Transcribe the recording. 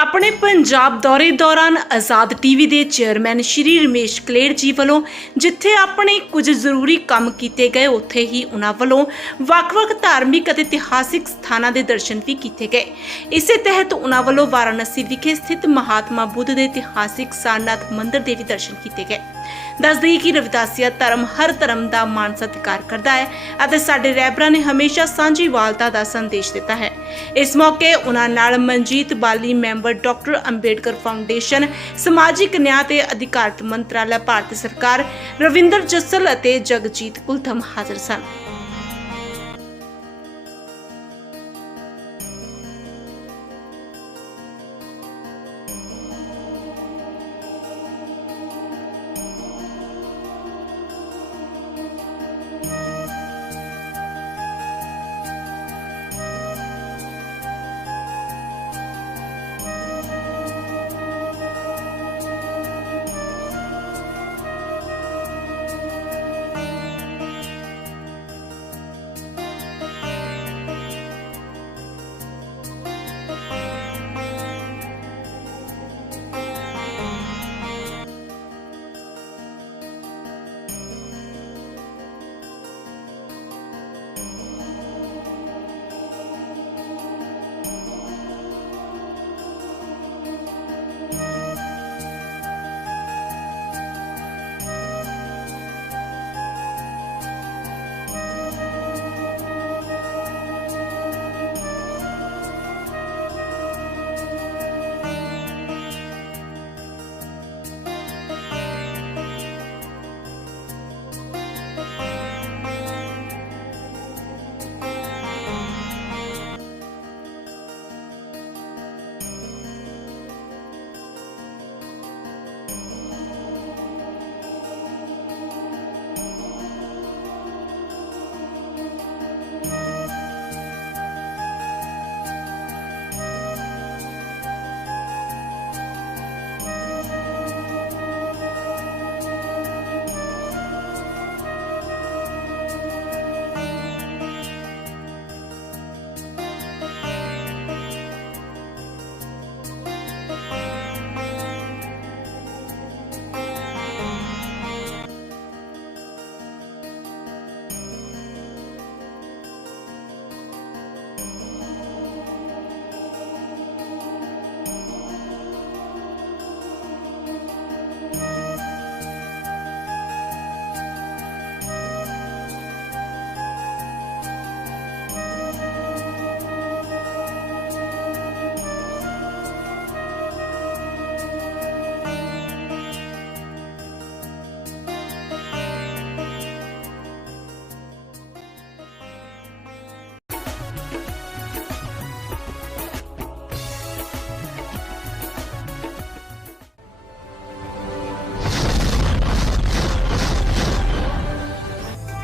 ਆਪਣੇ ਪੰਜਾਬ ਦੌਰੇ ਦੌਰਾਨ ਆਜ਼ਾਦ ਟੀਵੀ ਦੇ ਚੇਅਰਮੈਨ ਸ਼੍ਰੀ ਰਮੇਸ਼ ਕਲੇਰ ਜੀ ਵੱਲੋਂ ਜਿੱਥੇ ਆਪਣੇ ਕੁਝ ਜ਼ਰੂਰੀ ਕੰਮ ਕੀਤੇ ਗਏ, ਉੱਥੇ ਹੀ ਉਹਨਾਂ ਵੱਲੋਂ ਵੱਖ-ਵੱਖ ਧਾਰਮਿਕ ਅਤੇ ਇਤਿਹਾਸਿਕ ਸਥਾਨਾਂ ਦੇ ਦਰਸ਼ਨ ਵੀ ਕੀਤੇ ਗਏ। ਇਸੇ ਤਹਿਤ ਉਹਨਾਂ ਵੱਲੋਂ ਵਾਰਾਣਸੀ ਵਿਖੇ ਸਥਿਤ ਮਹਾਤਮਾ ਬੁੱਧ ਦੇ ਇਤਿਹਾਸਿਕ ਸਾਰਨਾਥ ਮੰਦਿਰ ਦੇ ਵੀ ਦਰਸ਼ਨ ਕੀਤੇ ਗਏ। ਦੱਸ ਕਿ ਰਵਿਦਾਸੀਆ ਧਰਮ ਹਰ ਧਰਮ ਦਾ ਮਾਨ ਸਤਿਕਾਰ ਕਰਦਾ ਹੈ ਅਤੇ ਸਾਡੇ ਰਹਿਬਰਾਂ ਨੇ ਹਮੇਸ਼ਾ ਸਾਂਝੀ ਵਾਲਤਾ ਦਾ ਸੰਦੇਸ਼ ਦਿੱਤਾ ਹੈ। ਇਸ ਮੌਕੇ ਉਹਨਾਂ ਨਾਲ ਮਨਜੀਤ ਬਾਲੀ ਮੈਂਬਰ ਡਾਕਟਰ ਅੰਬੇਡਕਰ ਫਾਊਂਡੇਸ਼ਨ, ਸਮਾਜਿਕ ਨਿਆਂ ਤੇ ਅਧਿਕਾਰਤ ਮੰਤਰਾਲਾ, ਭਾਰਤ ਸਰਕਾਰ, ਰਵਿੰਦਰ ਜੱਸਲ ਅਤੇ ਜਗਜੀਤ ਕੁਲਥਮ ਹਾਜ਼ਰ ਸਨ।